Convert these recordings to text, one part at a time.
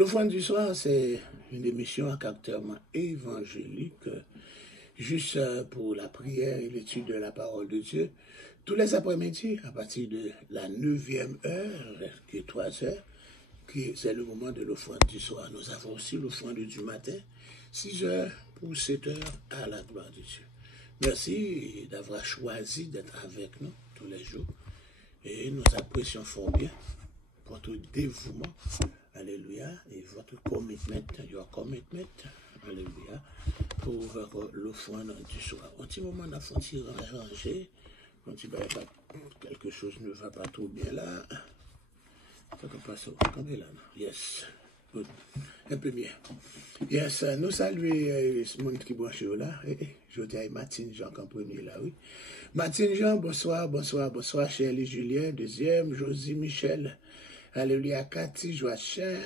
L'offrande du soir, c'est une émission à caractère évangélique, juste pour la prière et l'étude de la parole de Dieu. Tous les après-midi, à partir de la 9e heure, qui est 3 heures, qui c'est le moment de l'offrande du soir. Nous avons aussi l'offrande du matin, 6 heures pour 7 heures à la gloire de Dieu. Merci d'avoir choisi d'être avec nous tous les jours. Et nous apprécions fort bien votre dévouement, alléluia, et votre commitment, your commitment, alléluia, pour l'offrande du soir. Un petit moment, on a fait ranger, quand quelque chose ne va pas trop bien là. Yes, good. Un peu bien. Yes, nous saluons ce monde qui branche là. Je dis à Martine Jean en premier là, oui. Martine Jean, bonsoir, bonsoir, bonsoir. Shirley Julien, deuxième. Josie Michel. Alléluia. Cathy Joachim.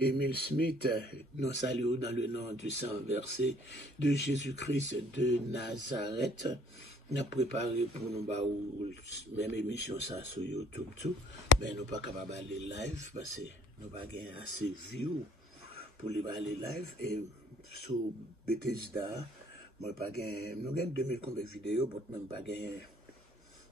Émile Smith. Nous saluons dans le nom du Saint versé de Jésus-Christ de Nazareth. On a préparé pour nous, même émission ça sur YouTube, tout. Mais nous pas capables d'aller live parce que nous pas gagné assez de views pour aller live. Et sur Bethesda, moi pas gagné, nous gagnons 2000 combien de vidéos, mais même pas gagné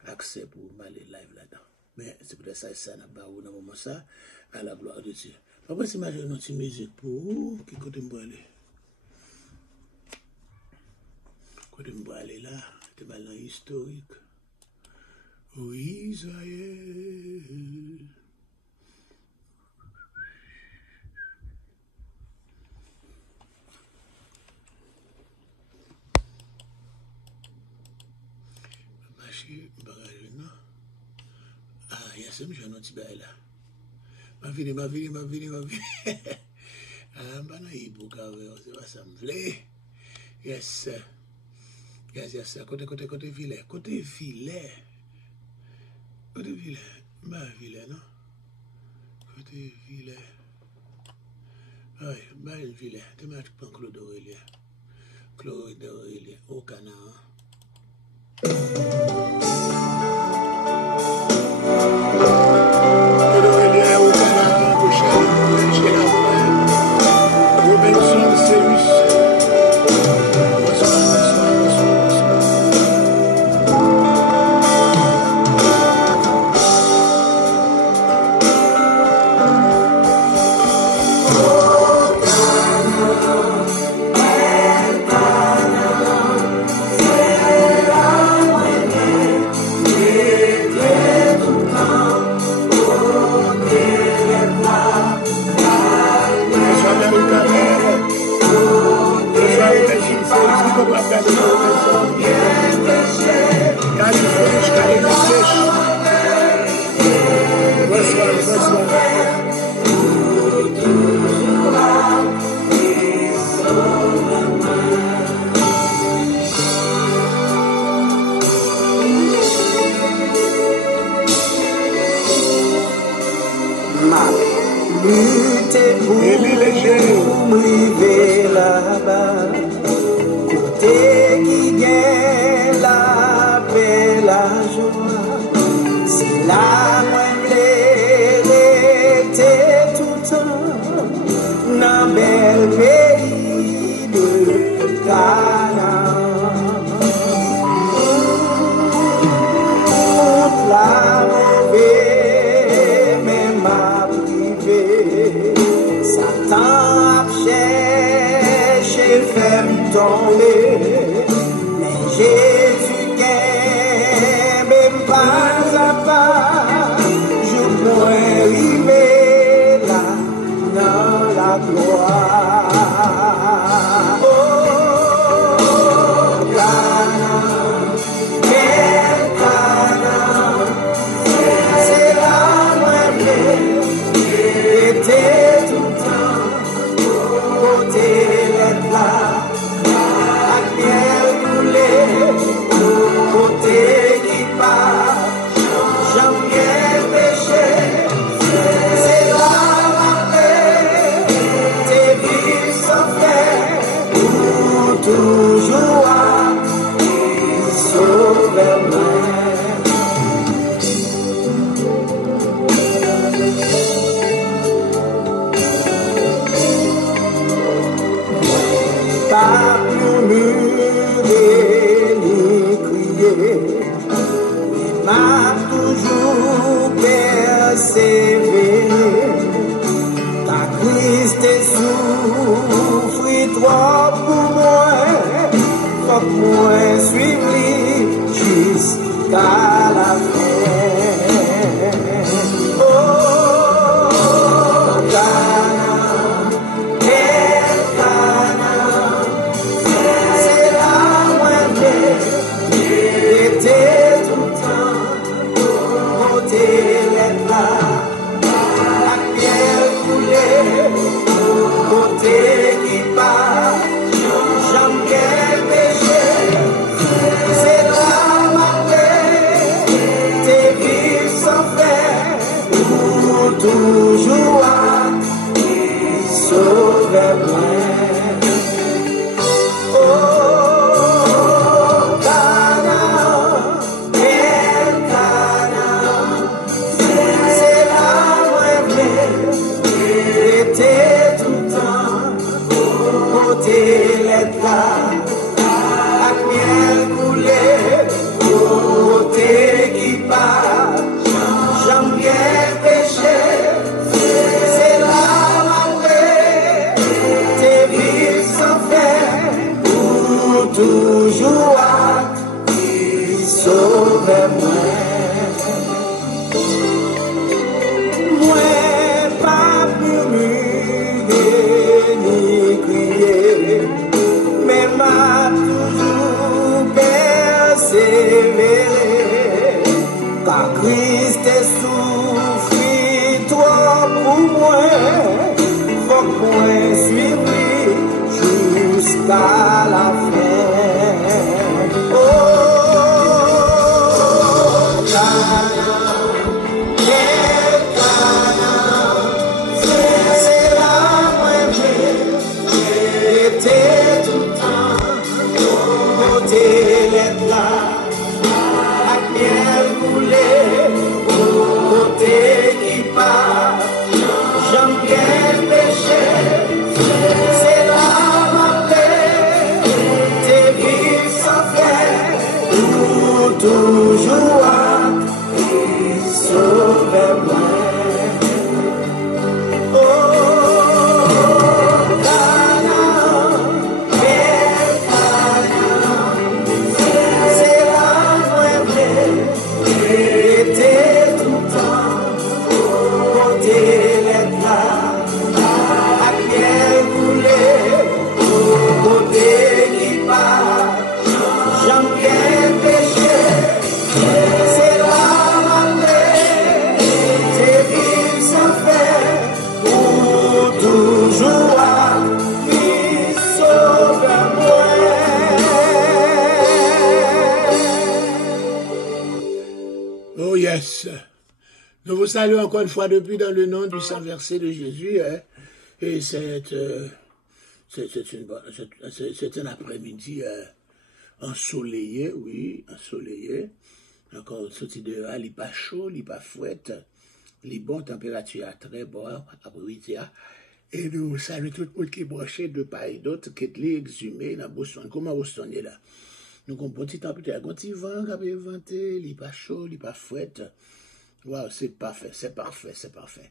accès pour aller live là-dedans. Mais c'est peut-être ça n'a pas dans le moment ça, à la gloire de Dieu. Après, c'est une petite musique pour qui côté me aller. Côté me aller là, c'est mal historique. Oh Israël. Ah, il y a ce que j'ai un petit bail là. Ma vie. Ah, bah non, il faut c'est pas ça me plaît. Yes. Yes. Côté filet. Côté filet, ma filet, non? Côté filet. Oui, bah le filet. Tu m'as pris Claude Aurélien. Au canard. Te pas murmurer ni crier, m'a toujours persévéré. Ta Christ est souffrit trop pour moi, faut que moi suive jusqu'à la fin. Oh, Canaan, quel Canaan, c'est la moindre, était tout le temps, côté les plats, la pierre coulée, côté qui part, j'aime quel péché, c'est la toujours à sauver moi. Oh, Canaan, quel Canaan, c'est la vraie, était tout le temps, côté les plats, la miel coulée, côté qui part, j'aime quel péché. Toujours à sauver moi. Moi, pas murmurer ni crier, mais m'a toujours persévéré. Car Christ est souffrit toi pour moi, faut que moi suive jusqu'à la fin. Toujours à sauver moi. Oh, Canaan, quel Canaan, c'est la vraie, était tout le temps, côté les plats, la pierre coulée, côté qui part, j'aime quel péché. C'est la maladie, c'est vivre sans faire, pour toujours à lui sauver moi. Oh yes. Nous vous saluons encore une fois depuis dans le nom du Saint Versé de Jésus. Hein, et c'est un après-midi ensoleillé, oui, ensoleillé. Encore sorti de là, il n'est pas chaud, il n'est pas fouette, il est bon température, très bon après-midi. Et nous saluons tout le monde qui est branché de part et d'autre, qui est exhumé dans Boston. Comment Boston est là? Nous avons un petit température, un petit vent qui a inventé, il n'est pas chaud, il n'est pas fouette. Wow, c'est parfait, c'est parfait, c'est parfait.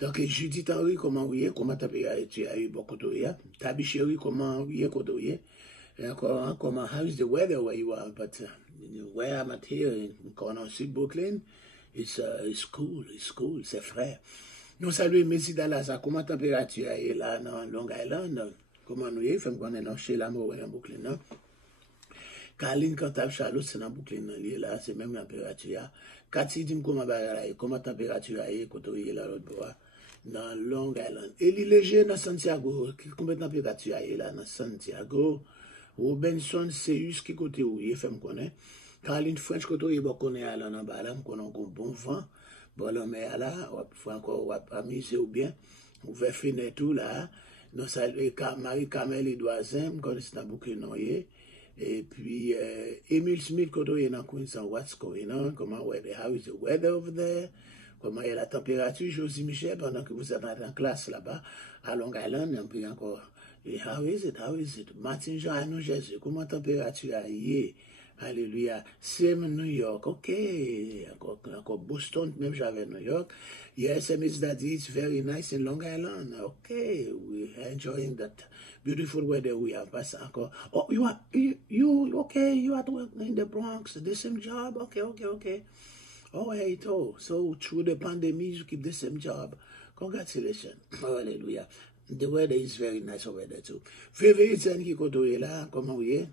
Donc, Judith Henry, comment vous êtes? Comment température a eu beaucoup de rien? Tabi Chéri, comment vous êtes? And comment, how is the weather where you are? But where I'm at here in Cornwall, Brooklyn, it's cool, c'est frais. Nous saluons Messi Dallas, comment la température est là dans Long Island? Comment nous y est? Femme qu'on est dans chez l'amour en Brooklyn, non? Caroline Cantab Charlotte, c'est dans Brooklyn, là, c'est même la température. Cathy dit comment la température est, quand on est là, l'autre bois, dans Long Island. Eli Léger dans Santiago, combien de température est là dans Santiago? Robinson Seus qui côté où il fait me connaît. Caroline French côté où il connaît là dans bas là, me connaît un bon vent. Bon là mais là, on faut encore amuser ou bien ouvert fenêtre tout là. Nous saluons Marie Camille Edouardin, me connaît dans Brooklyn et puis Emile Smith côté où il dans Queens, what's going on? Comment how is the weather over there? Comment est la température? Josie Michel pendant que vous êtes en classe là-bas à Long Island, et puis encore How is it? How is it? Martin Jean à New Jersey. Comment température a hier? Alléluia. Same New York. Okay. Encore Boston, même j'avais New York. Yes, Miss Daddy, it's very nice in Long Island. Okay. We are enjoying that beautiful weather we have. Oh, you okay? You at work in the Bronx? The same job? Okay. Oh, hey, so through the pandemic, you keep the same job. Congratulations. Hallelujah. The weather is very nice over there too. Février, c'est qui côtoie là, comment vous êtes?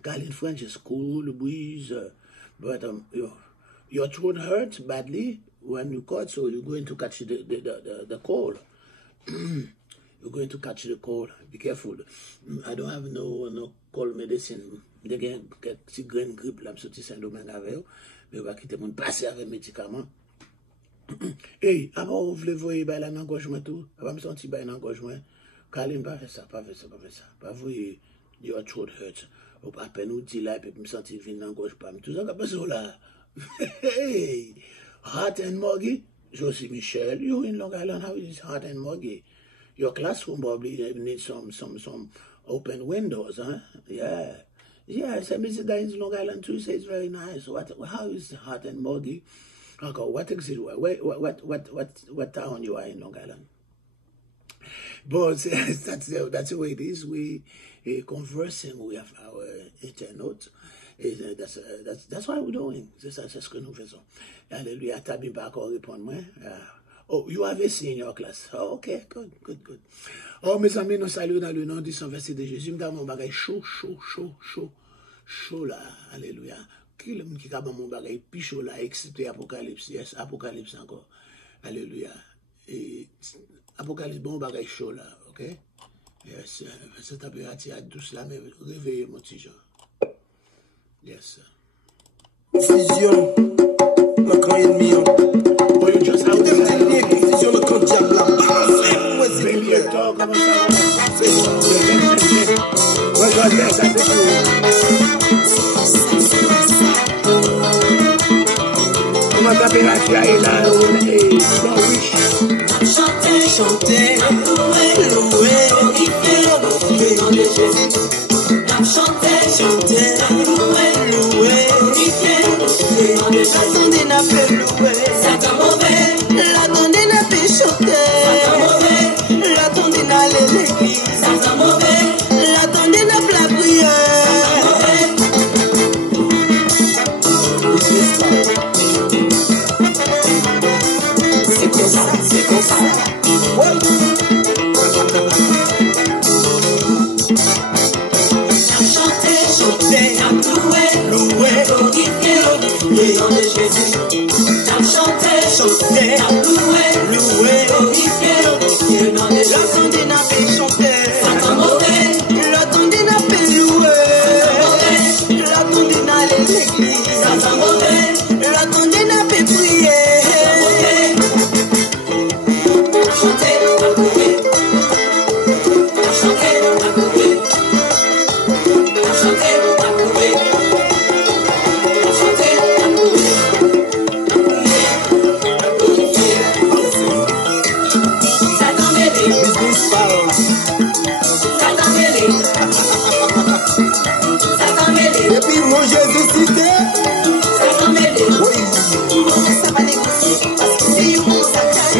Calling French is cool, breeze, but your throat hurts badly when you cut, so you're going to catch the cold. You're going to catch the cold. Be careful. I don't have no cold medicine. They get si grande grippe là, sorti Saint-Domingue avec, mais on va quitter mon passer avec médicaments. Hey, avant vous voulez voir bah là engagement tout, avant me sentir bah engagement. Calling pas faire ça. Pas vous your throat hurts. Ou pas peine ou dit là puis me sentir vinn engage pas tout ça pas ça là. Hey, hot and muggy. Josie Michel, you in Long Island, how is it hot and muggy? Your classroom probably needs some open windows, huh? Yeah. Yes, I visit that in Long Island too, so it's very nice. How is it hot and muggy? Okay, what exit? What town you are in Long Island? But that's the way it is. We conversing with our internautes. That's what we're doing. C'est ce que nous faisons. Alléluia. T'as bien pas encore répondu moi. Oh, you have a C in your class. Oh, okay, good. Oh, mes amis, nous saluons dans le nom du Saint Verset de Jésus. Nous avons mon bagage chaud là. Alléluia. Qui a mon bagage plus chaud là, excepté Apocalypse. Yes, Apocalypse encore. Alléluia. Et Apocalypse, bon bagage chaud là, ok? Yes, cette température douce là, mais réveillez mon petit Jean. Yes. Confusion, le camp ennemi. Oh, you just have to say confusion, le camp diable là. baby, you talk, comment ça va? Regardez, ça c'est cool. Comment la température est là, et so riche. Chanter, louer, glorifier le nom de Jésus. Chanter, louer, glorifier le nom de Jésus. L'attendez n'a pas loué, Satan mauvais, l'attendez n'a pas chanté, Satan mauvais, l'attendez n'a allé l'église, Satan mauvais, l'attendez n'a pas la prière. C'est comme ça. Ouais. Chanter, louer, glorifier le nom de Jésus. Chanter, louer, glorifier le nom de Jésus. L'attendez n'a pas chanté, Satan mauvais, l'attendez n'a pas loué, l'attendez n'a allé l'église, Satan mauvais, l'attendez n'a pas prié. chanter, louer, chanter, louer, chanter, louer, chanter, Satan mêlé, Business power. Satan mêlé, Satan mêlé, Et puis mon Jésus cité. Satan mêlé, Oui. ça va négocier parce que c'est une sacrée.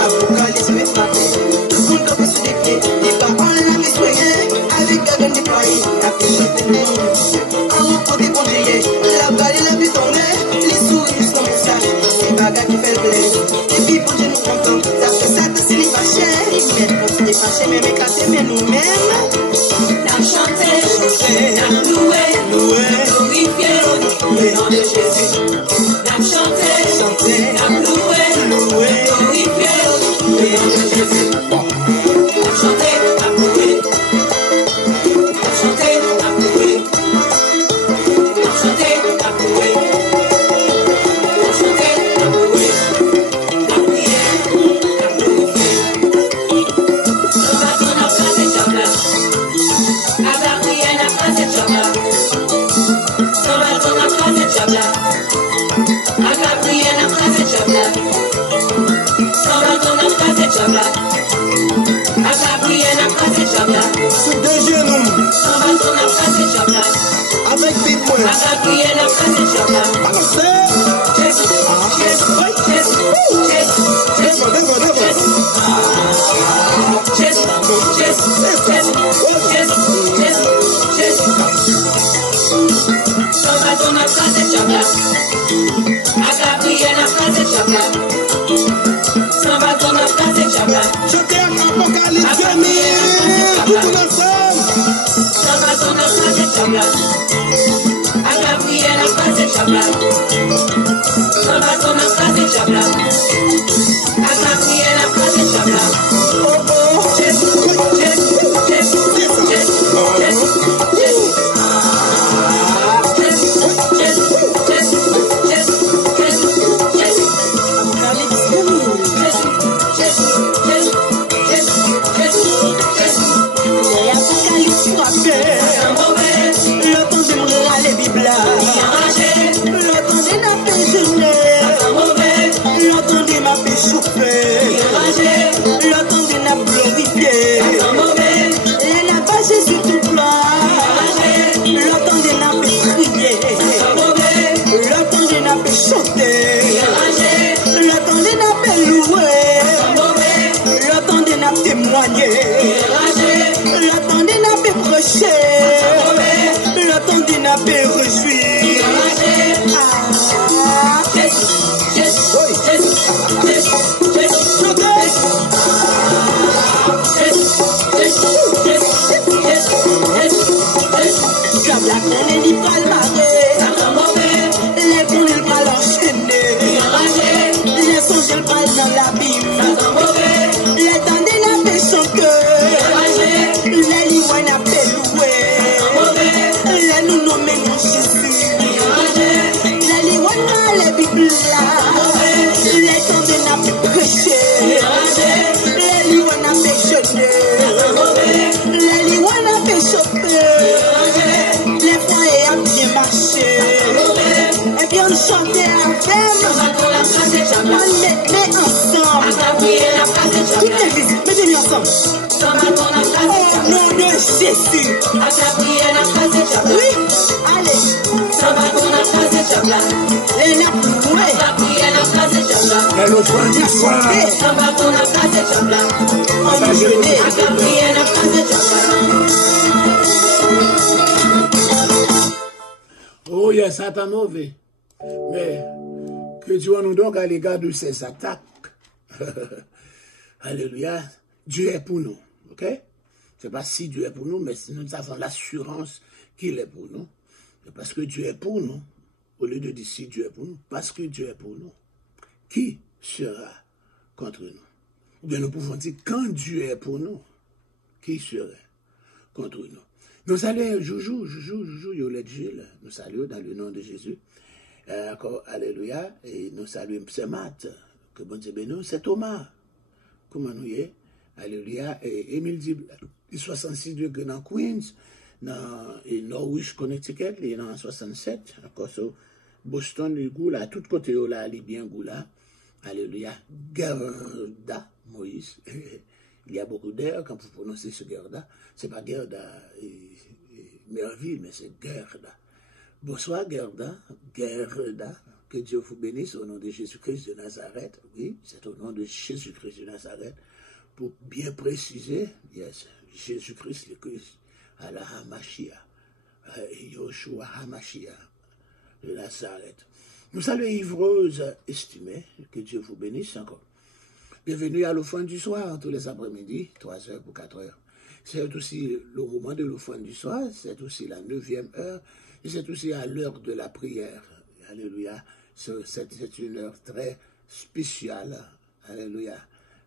Apocalypse met ma paix. Tout le monde peut se défier. Les paroles la vie soignée. Avec la gagne déployée. La paix chante le nom de Dieu. En repos des congéliers. La balle et la vie tombée. Les souris juste comme ça. C'est bagarre qui fait le plaisir. Et puis pour Dieu nous contents. Ça fait ça que c'est les fâchés. Ils mettent pour se défâcher. Mais éclater, mais nous-mêmes. N'a chanté, n'a loué, glorifié le nom de Jésus. N'a chanté, n'a loué, glorifié le nom de Jésus. N'a chanté, n'a loué, n'a chanté, n'a loué, n'a chanté, chabla. Sans bâton n'a crasé chabla. A Gabriel n'a crasé chabla. Sans bâton n'a crasé chabla. A Gabriel n'a crasé chabla. Sous deux genoux, Sans bâton n'a crasé chabla. avec big A boy. Gabriel n'a crasé chabla. Avancez. Jésus, Jésus, Jésus, Jésus, Jésus, Devant. Jésus, Jésus, Jésus. Sans bâton n'a crasé chabla. A Gabriel n'a crasé chabla. Sans bâton n'a crasé chabla. Chantez Apocalypse 2000. Tout ensemble. Sans bâton n'a crasé chabla. A Gabriel n'a crasé chabla. Sans bâton n'a crasé chabla. A Gabriel n'a crasé chabla. Jésus, Jésus, Jésus, Jésus, Jésus, Jésus. L'attendez n'a pas prêché, l'attendez n'a pas reçu. Les cons pas l'enchaîner, les songes pas dans l'abîme. Les tendez n'a pas son cœur, les liouans n'a pas loué, les nous nommés non Jésus, les liouans n'a les Bibles là, les tendez n'a pas prêché, les liouans n'a pas jeûné, les liouans n'a pas chopé, les foyers a bien marché, et bien on chantait avec, on mettait ensemble. Toutes les visites, mettez-les ensemble. Au nom de Jésus. Oui, allez. Les nappes, ouais. Elle au point du soir. Enchaînez. Oh, yes, Satan mauvais. Mais que Dieu nous donc à l'égard de ces attaques. Alléluia. Dieu est pour nous. Ok? Je ne sais pas si Dieu est pour nous, mais nous avons l'assurance qu'il est pour nous. Et parce que Dieu est pour nous, au lieu de dire si Dieu est pour nous, parce que Dieu est pour nous, qui sera contre nous? Ou bien nous pouvons dire quand Dieu est pour nous, qui serait contre nous? Nous saluons Joujou, Yolette Gilles, nous saluons dans le nom de Jésus. Encore, alléluia, et nous saluons Psemat, que bon Dieu bénisse, c'est Thomas. Comment nous y est? Alléluia, et Émile dit, 66 degrés dans Queens, dans Norwich, Connecticut, il est dans 67, encore sur Boston, le goût là, tout côté là, il est bien goût là. Alléluia, Gerda, Moïse, il y a beaucoup d'air quand vous prononcez ce Gerda, c'est pas Gerda, Merville, mais c'est Gerda. Bonsoir Gerda, que Dieu vous bénisse au nom de Jésus-Christ de Nazareth. Oui, c'est au nom de Jésus-Christ de Nazareth. Pour bien préciser, yes, Jésus-Christ le Christ, à la Hamashia, Yoshua Hamashia de Nazareth. Nous saluons Yves-Rose estimée, que Dieu vous bénisse encore. Bienvenue à l'offrande du soir, tous les après-midi, 3h pour 4h. C'est aussi le moment de l'offrande du soir, c'est aussi la 9e heure, et c'est aussi à l'heure de la prière. Alléluia. C'est une heure très spéciale. Alléluia.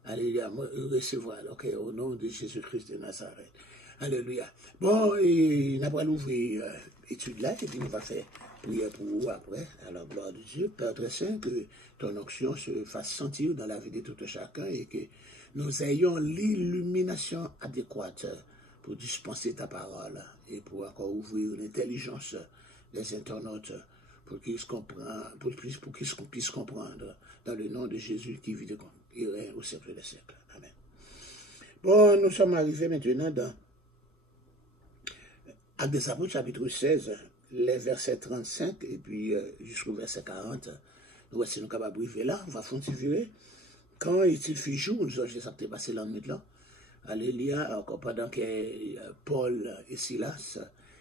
Alléluia. Recevoir, ok, au nom de Jésus-Christ de Nazareth. Alléluia. Bon, et on va l'ouvrir étude là, et puis on va faire prière pour vous après, à la gloire de Dieu. Père très saint, que ton onction se fasse sentir dans la vie de tout chacun et que nous ayons l'illumination adéquate pour dispenser ta parole et pour encore ouvrir l'intelligence des internautes pour qu'ils puissent comprendre dans le nom de Jésus qui vit et règne au siècle des siècles. Amen. Bon, nous sommes arrivés maintenant dans Actes des Apôtres, chapitre 16, les versets 35 et puis jusqu'au verset 40. Voici nous capables de briver là, on va continuer. Quand il fit jour, nous avons passé la nuit là. Alléluia, encore pendant que Paul et Silas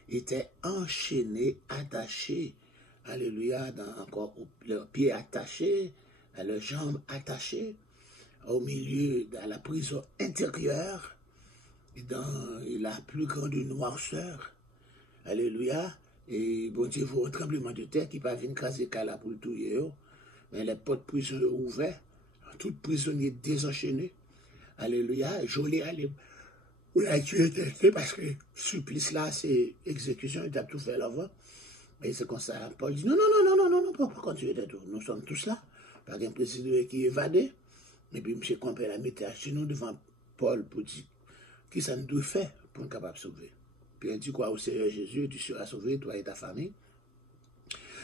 étaient enchaînés, attachés, alléluia, encore leurs pieds attachés, leurs jambes attachées, au milieu de la prison intérieure, dans la plus grande noirceur, alléluia, et bon Dieu, vous un tremblement de terre qui va venir craser Kala pour le touiller, mais les portes de prison ouvertes, tout prisonnier désenchaîné, alléluia, joli, où la Dieu était parce que supplice là, c'est exécution, il a tout fait là-bas. Et c'est comme ça, Paul dit, non, pas continuer de tout. Nous sommes tous là. Par un président qui est évadé. Et puis, M. Compé a mis à genoux devant Paul pour dire, qui ça nous doit faire pour être capable de sauver. Puis il dit quoi au Seigneur Jésus, tu seras sauvé, toi et ta famille.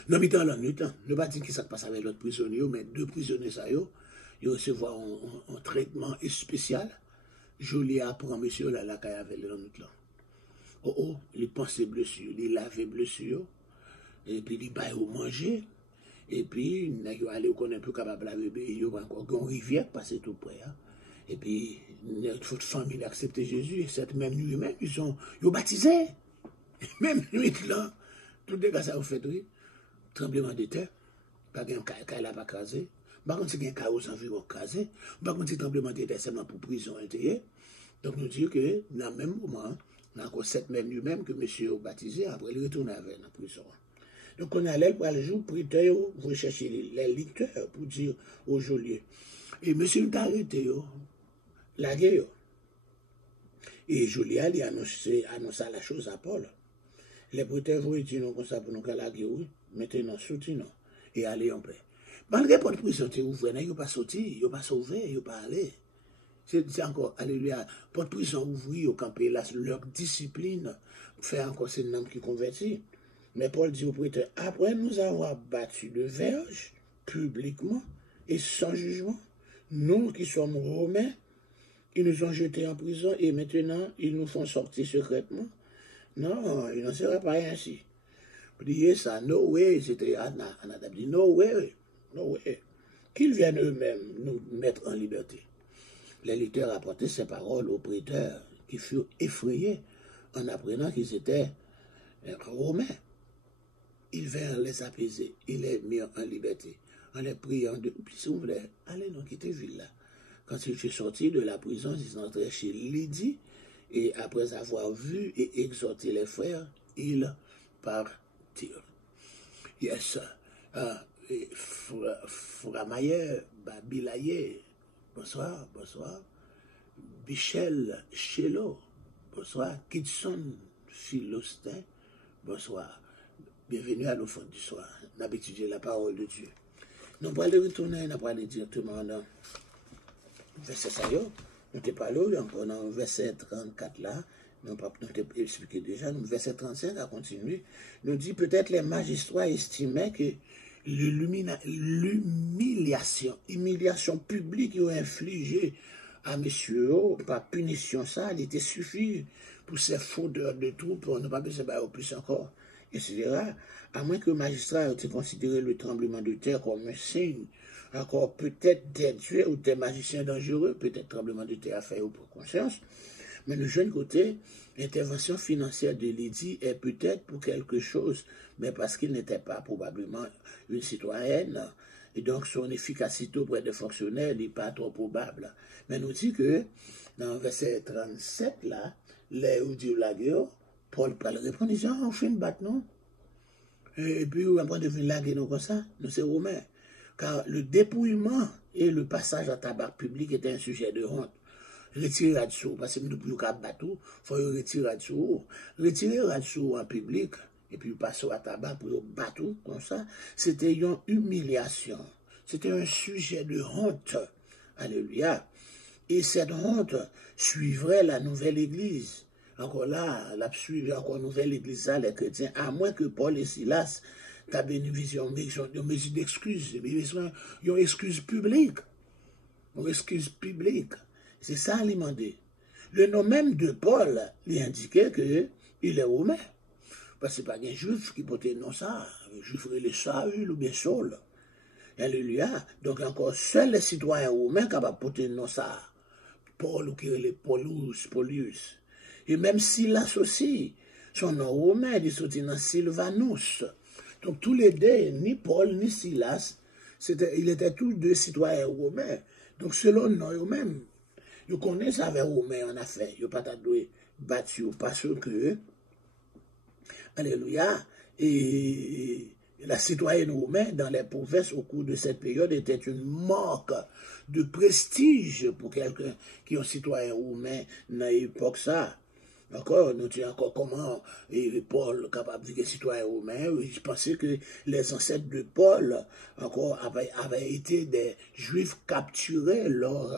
Nous habitons la nuit, ne pas dire qui ça passe avec l'autre prisonnier, mais deux prisonniers, ça, ils recevront un traitement spécial. Joli apprend, monsieur, la caille avec la nuit là. Les pensées blessures, les laver blessures. Et puis, il va manger, et puis, il va aller qu'on est plus capable de laver, il va encore une rivière passer tout près. Et puis, notre famille a accepté Jésus, et cette même nuit même, ils ont baptisé. Même nuit là, tout les gars, ça a fait, oui. Tremblement de terre, pas qu'un cas n'a pas crasé, pas contre c'est un chaos environ crasé, pas contre c'est tremblement de terre seulement pour prison intérieure. Donc, nous disons que, dans le même moment, on a encore cette même nuit même que monsieur a baptisé, après il retourne avec la prison. Donc, on allait pour le jour, prêteur, vous cherchez les lecteurs pour dire au geôlier. Et monsieur nous a arrêté, la guerre. Et geôlier a annoncé la chose à Paul. Les prêteurs, vous dites comme ça pour nous que la guerre, maintenant, soutenons et allez en paix. Malgré pour le prison, vous venez, il n'y a pas sorti, il n'y a pas sauvé, il n'y a pas allé. C'est encore, alléluia, pour le prison, ouvrir au campé, leur discipline, faire encore ces noms qui convertit. Mais Paul dit au prêtre, après nous avoir battu de verge, publiquement et sans jugement, nous qui sommes romains, ils nous ont jetés en prison et maintenant ils nous font sortir secrètement. Non, il n'en serait pas ainsi. Priez ça, no way, c'était Anna dit, no way, qu'ils viennent eux-mêmes nous mettre en liberté. Les lecteurs apportaient ces paroles aux prêteurs qui furent effrayés en apprenant qu'ils étaient romains. Ils vinrent les apaiser, ils les mirent en liberté, en les priant de, s'il vous plaît, allez nous quitter ville là. Quand ils furent sortis de la prison, ils entrèrent chez Lydie, et après avoir vu et exhorté les frères, ils partirent. Yes, Framaye, Babilaye, bonsoir. Michel Chelot, bonsoir. Kidson Philostin, bonsoir. Bienvenue à l'offre du soir. On a étudié la parole de Dieu. Nous allons retourner, nous allons aller directement dans le verset ça. Nous te parlons encore dans le verset 34 là. Nous avons expliqué déjà. Dans le verset 35 à continuer. Nous dit peut-être les magistrats estimaient que l'humiliation publique qu'ils ont infligée à messieurs par punition ça, elle était suffisante pour ces fraudeurs de troupes. On n'a pas besoin de plus encore. Etc. À moins que le magistrat ait considéré le tremblement de terre comme un signe, encore peut-être des dieux ou des magiciens dangereux, peut-être tremblement de terre a fait pour conscience, mais le jeune côté, l'intervention financière de Lydie est peut-être pour quelque chose, mais parce qu'il n'était pas probablement une citoyenne, et donc son efficacité auprès des fonctionnaires n'est pas trop probable. Mais nous dit que, dans le verset 37, là, les où dit la guerre, Paul parle répondre, dit, on fait une batte, non? Et puis, on va devenir laguer, nous, comme ça, nous, c'est romains. Car le dépouillement et le passage à tabac public était un sujet de honte. Retirer là-dessous, parce que nous, pour le bateau, il faut retirer là-dessous. Retirer là-dessous en public, et puis passer à tabac pour le bateau, comme ça, c'était une humiliation. C'était un sujet de honte. Alléluia. Et cette honte suivrait la nouvelle église. encore là, la suivi encore nouvelle église, ça, les chrétiens, à moins que Paul et Silas t'as une vision, une mesure d'excuse, une excuse publique. Une excuse publique. C'est ça, il m'a dit. Le nom même de Paul, il indiquait qu'il est romain. Parce que ce n'est pas un juif qui portait non ça. Un juif, il est Saül ou bien Saul. Alléluia. Donc, encore seuls les citoyens romains capables de porter non ça. Paul ou qui est Paulius. Et même Silas aussi, son nom romain, il sortit dans Sylvanus. Donc, tous les deux, ni Paul ni Silas, ils étaient tous deux citoyens romains. Donc, selon nous eux-mêmes, ils connaissent avec romains en affaires. Ils n'ont pas battu parce que, alléluia, et la citoyenne romaine dans les provinces au cours de cette période était une marque de prestige pour quelqu'un qui est un citoyen romain dans l'époque ça. D'accord, nous disons encore comment Paul capable de dire citoyen romain. Je pensais que les ancêtres de Paul encore avaient été des juifs capturés lors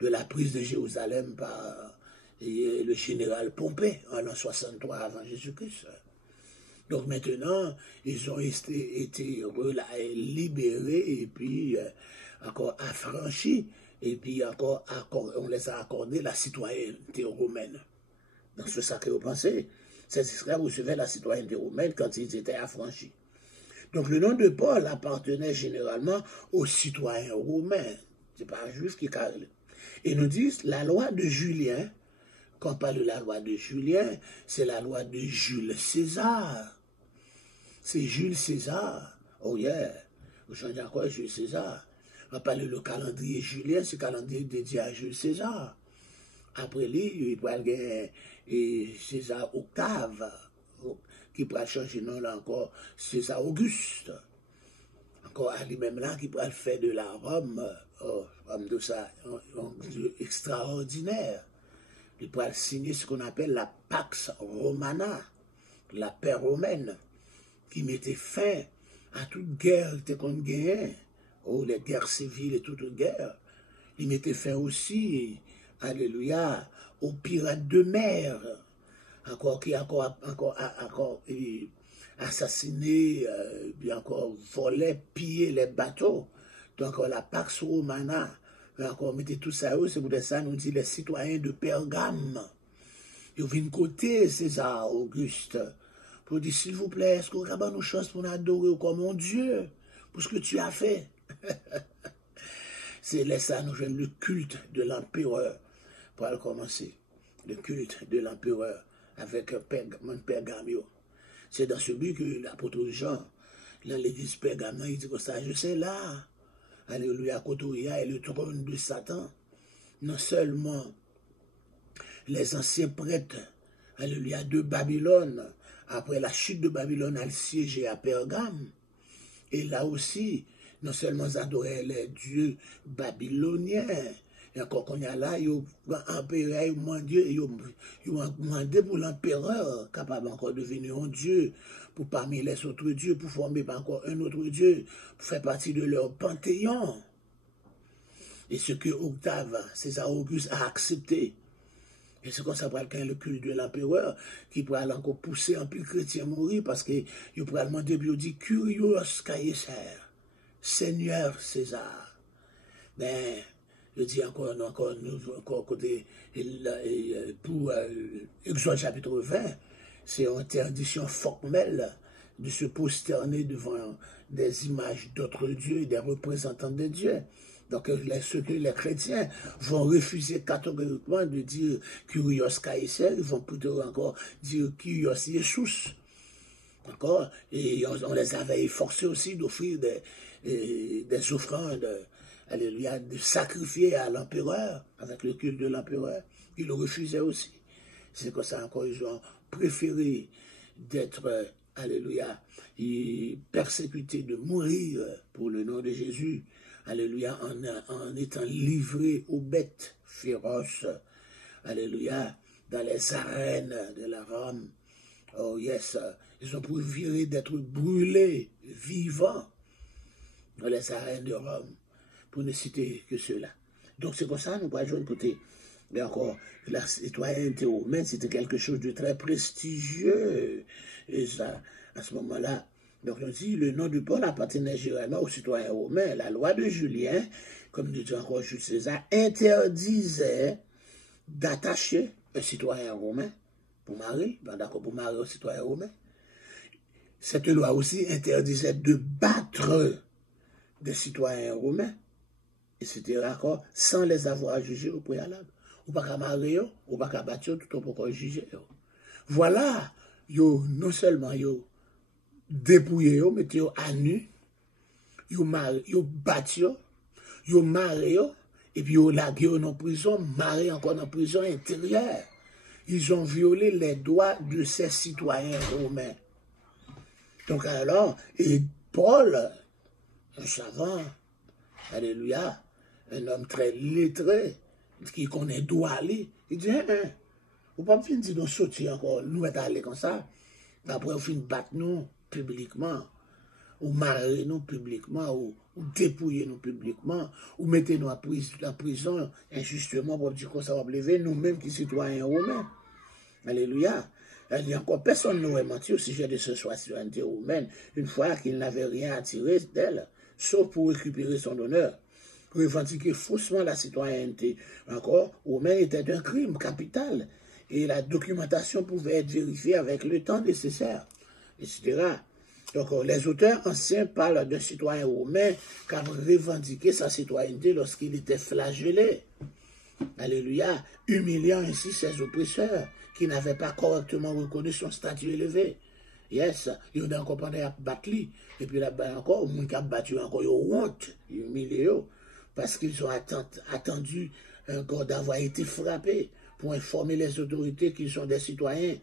de la prise de Jérusalem par le général Pompée en l'an 63 avant Jésus-Christ. Donc maintenant, ils ont été libérés et puis encore affranchis et puis encore on les a accordé la citoyenneté romaine. Dans ce sacré pensée, ces esclaves recevaient la citoyenneté romaine quand ils étaient affranchis. Donc le nom de Paul appartenait généralement aux citoyens romains. Ce n'est pas un juif qui carre. Et nous disent la loi de Julien. Quand on parle de la loi de Julien, c'est la loi de Jules César. C'est Jules César. Oh yeah. Vous changez encore Jules César. On parle le calendrier Julien, c'est le calendrier dédié à Jules César. Après lui, il va y César Octave, qui pourra changer nom là encore, César Auguste. Encore à lui-même là, qui pourra faire de la Rome, Rome de ça, extraordinaire. Il pourra signer ce qu'on appelle la Pax Romana, la paix romaine, qui mettait fin à toute guerre qu'on gagnait, les guerres civiles et toute guerre. Il mettait fin aussi, alléluia, aux pirates de mer, qui encore assassiné, puis encore volé, pillé les bateaux. Donc la Pax Romana, encore mettez tout ça, c'est pour ça nous dit les citoyens de Pergame. Ils viennent côté César Auguste pour dire s'il vous plaît, est-ce qu'on a nos chances pour nous adorer comme mon Dieu pour ce que tu as fait? C'est là ça nous joignons le culte de l'empereur pour aller commencer. Le culte de l'empereur avec Pergamio. C'est dans ce but que l'apôtre Jean, dans l'église Pergamon, il dit que ça, je sais là, alléluia, Kotoria est le trône de Satan. Non seulement les anciens prêtres, alléluia, de Babylone, après la chute de Babylone, a siégé à Pergame. Et là aussi, non seulement ils adoraient les dieux babyloniens, et encore qu'on y a là, ils ont demandé pour l'empereur, capable encore de devenir un dieu, pour parmi les autres dieux, pour former encore un autre dieu, pour faire partie de leur panthéon. Et ce que Octave, César Auguste, a accepté. Et c'est comme ça qu'il y a le culte de l'empereur, qui pourrait encore pousser un peu le chrétien à mourir, parce qu'il pourrait demander, puis il dit, Curios Caesar, Seigneur César. Ben, je dis encore côté, pour Exode chapitre 20, c'est une interdiction formelle de se prosterner devant des images d'autres dieux et des représentants de Dieu. Donc, ce que les chrétiens vont refuser catégoriquement de dire Kyrios Caesar, ils vont plutôt encore dire Kyrios Jesus. Encore, et on les avait forcés aussi d'offrir des offrandes, alléluia, de sacrifier à l'empereur, avec le culte de l'empereur. Ils le refusaient aussi. C'est comme ça encore, ils ont préféré d'être, alléluia, persécutés, de mourir pour le nom de Jésus, alléluia, en étant livrés aux bêtes féroces, alléluia, dans les arènes de la Rome. Oh yes, ils ont préféré d'être brûlés vivants dans les arènes de Rome, pour ne citer que cela. Donc c'est comme ça, nous pourrons jouer côté Mais encore, la citoyenneté romaine, c'était quelque chose de très prestigieux. Et ça, à ce moment-là, donc on dit, le nom de Paul appartenait généralement aux citoyens romains. La loi de Julien, comme nous dit encore Jules César, interdisait d'attacher un citoyen romain pour marier, d'accord, pour marier un citoyen romain. Cette loi aussi interdisait de battre des citoyens romains, etc., sans les avoir jugés au préalable. Ou pas qu'à marier, ou pas qu'à battre, tout pour qu'on juge. Voilà, yo, non seulement yo dépouillé, yo mettez yo à nu, yo battu, yo marié, et puis yo lagué en prison, marié encore en prison intérieure. Ils ont violé les droits de ces citoyens romains. Donc alors, et Paul, un savant, alléluia, un homme très lettré, qui connaît droit, il dit, vous pas me finir de nous sortir encore, nous être allés comme ça, après vous finir battre nous publiquement, ou marier nous publiquement, ou dépouiller nous publiquement, ou mettez nous en prison injustement pour dire qu'on va lever nous-mêmes qui citoyens romains. Alléluia. Il y a encore personne ne nous menti au sujet de ce citoyenneté romaine, une fois qu'il n'avait rien à tirer d'elle, sauf pour récupérer son honneur. Revendiquer faussement la citoyenneté encore romaine était un crime capital, et la documentation pouvait être vérifiée avec le temps nécessaire, etc. Donc, les auteurs anciens parlent d'un citoyen romain qui a revendiqué sa citoyenneté lorsqu'il était flagellé. Alléluia, humiliant ainsi ses oppresseurs qui n'avaient pas correctement reconnu son statut élevé. Yes, il y a encore pendant à battre, et puis là-bas encore, les gens qui ont battu encore, ils ont honte, ils humilié, parce qu'ils ont attendu encore d'avoir été frappés pour informer les autorités qu'ils sont des citoyens.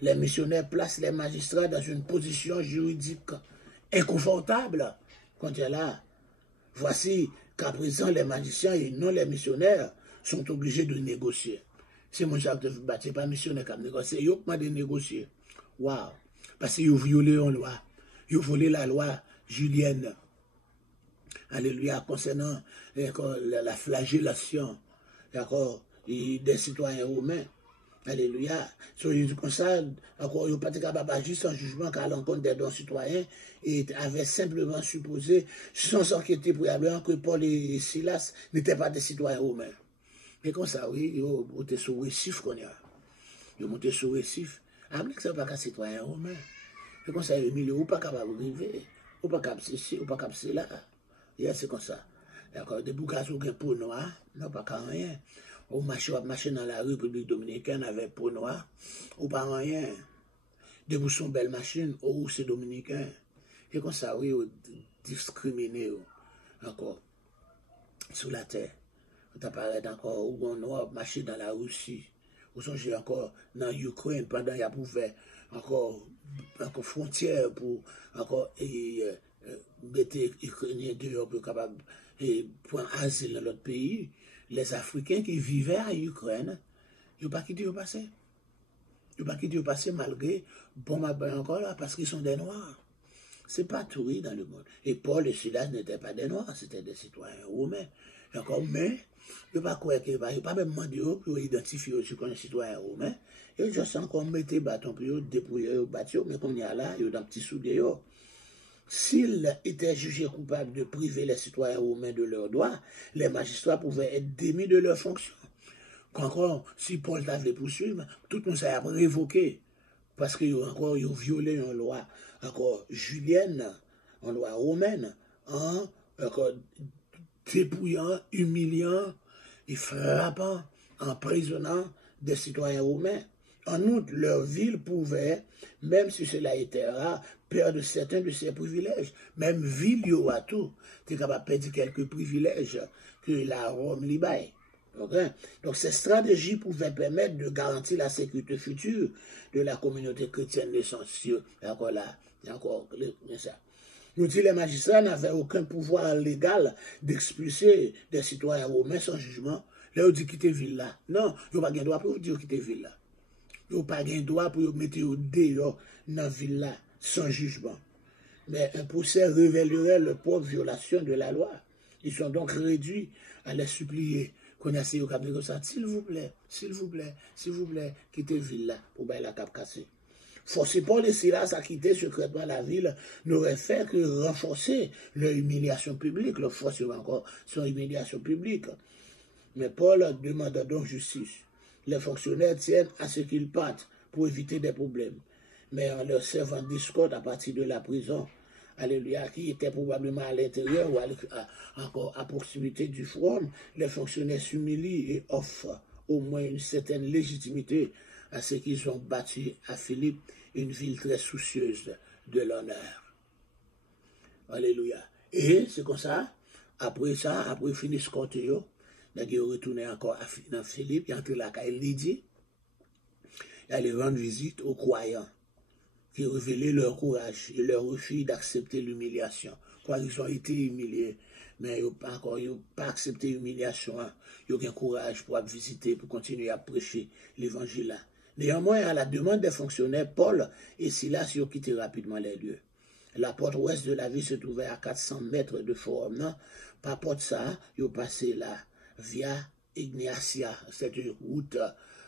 Les missionnaires placent les magistrats dans une position juridique inconfortable. Quand il y a là, voici qu'à présent les magiciens et non les missionnaires sont obligés de négocier. C'est mon Jacques de battre, pas missionnaire qui a négocié, ils ont de négocier. Waouh! Parce qu'ils ont violé une loi. Ils ont volé la loi julienne. Alléluia, concernant la flagellation, d'accord, des citoyens romains. Alléluia. Comme ça, encore, ils n'ont pas été capables d'agir sans jugement qu'à l'encontre des dons citoyens et avaient simplement supposé, sans enquêter préalablement, que Paul et Silas n'étaient pas des citoyens romains. Et comme ça, oui, ils ont monté sur le récif qu'on a. Ils ont monté sur le récif. Après que ce n'est pas qu'un citoyen romain. Et comme ça, ils n'ont pas capable de vivre. Ils n'ont pas capable de ceci, ils n'ont pas capable de cela. C'est comme ça. D'accord, des boucas ou des peau noire, non pas qu'à rien. Ou marcher dans la République dominicaine avec peau noire, ou pas rien. Des bouchons belles machines, ou c'est dominicain. Et comme ça, oui, discriminé encore sous la terre. On apparaît encore, ou on noir marcher dans la Russie. Ou songez encore dans l'Ukraine, pendant qu'il y a ouvert encore frontière pour encore mettre les Ukrainiens dehors pour capable prendre asile dans l'autre pays. Les Africains qui vivaient à Ukraine, ils n'ont pas quitté au passé. Ils n'ont pas quitté au passé malgré, bon, encore là, parce qu'ils sont des Noirs. C'est pas tout dans le monde. Et Paul et Silas n'étaient pas des Noirs, c'était des citoyens romains. Encore, mais, il n'y a pas quoi qu'il va, il n'y a pas même demandé pour identifier aussi comme un citoyen romain. Et juste encore mettre bâton pour dépouiller au bâtiment, mais comme il y a là, il y a dans petit soulier. S'ils étaient jugés coupables de priver les citoyens romains de leurs droits, les magistrats pouvaient être démis de leurs fonctions. Encore, si Paul t'avait poursuivre, tout le monde s'est révoqué. Parce qu'ils ont violé une loi encore julienne, une loi romaine, en dépouillant, humiliant et frappant, emprisonnant des citoyens romains. En outre, leur ville pouvait, même si cela était rare, perdre certains de ses privilèges. Même ville, yo a tout, tu es capable de perdre quelques privilèges que la Rome libère. Okay? Donc, ces stratégies pouvaient permettre de garantir la sécurité future de la communauté chrétienne essentielle. Encore là, encore ça. Nous dit les magistrats n'avaient aucun pouvoir légal d'expulser des citoyens romains sans jugement. Là, on dit quitter ville là. Non, ils n'ont pas de droit pour vous dire quitter ville là. Ils n'ont pas de droit pour mettre au dehors dans la ville là sans jugement. Mais un procès révélerait leur propre violation de la loi. Ils sont donc réduits à les supplier Qu'on a essayé au cap de ça, s'il vous plaît, quittez ville là, pour bailler la cap cassée. Forcer Paul et Silas à quitter secrètement la ville n'aurait fait que renforcer leur humiliation publique, leur forcer encore son humiliation publique. Mais Paul demande donc justice. Les fonctionnaires tiennent à ce qu'ils partent pour éviter des problèmes. Mais en leur servant discorde à partir de la prison, alléluia, qui était probablement à l'intérieur ou encore à proximité du front, les fonctionnaires s'humilient et offrent au moins une certaine légitimité à ce qu'ils ont bâti à Philippe, une ville très soucieuse de l'honneur. Alléluia. Et c'est comme ça, après finir ce compte, il est retourné encore dans Philippe, il est entré là, il dit, il allait rendre visite aux croyants, qui révélaient leur courage et leur refus d'accepter l'humiliation. Quoi, ils ont été humiliés, mais ils n'ont pas accepté l'humiliation. Ils ont eu courage pour visiter, pour continuer à prêcher l'évangile. Néanmoins, à la demande des fonctionnaires, Paul et Silas ont quitté rapidement les lieux. La porte ouest de la ville se trouvait à 400 mètres de Forum. Par porte ça, ils ont passé la Via Ignatia, cette route,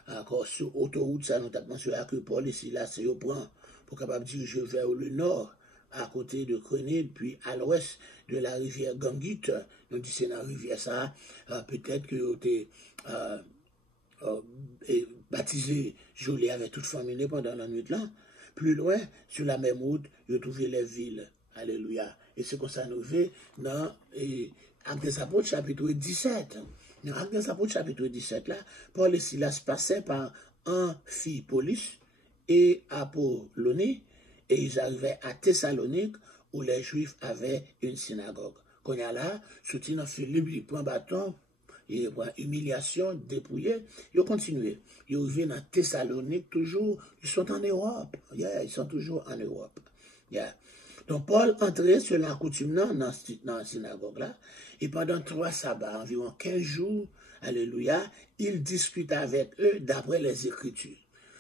encore sur autoroute, ça notamment sur la que Paul et Silas se prend pour capable de diriger vers le nord, à côté de Crenide, puis à l'ouest de la rivière Gangit. Nous disons c'est dans la rivière ça, peut-être que été baptisé Jolie avec toute famille pendant la nuit là. Plus loin, sur la même route, ils ont trouvé les villes. Alléluia. Et c'est comme ça nous fait dans Actes des Apôtres chapitre 17. Dans Actes des Apôtres chapitre 17 là, Paul et Silas passaient par Amphipolis et Apollonie, et ils arrivaient à Thessalonique où les Juifs avaient une synagogue. Quand il y a là, soutien dans Philippe, il prend bâton, il prend humiliation, dépouillé, ils ont continué. Ils reviennent à Thessalonique toujours, ils sont en Europe. Ils sont toujours en Europe. Donc Paul entrait sur l'accoutumement dans la synagogue là, et pendant 3 sabbats, environ 15 jours, alléluia, il discuta avec eux d'après les Écritures.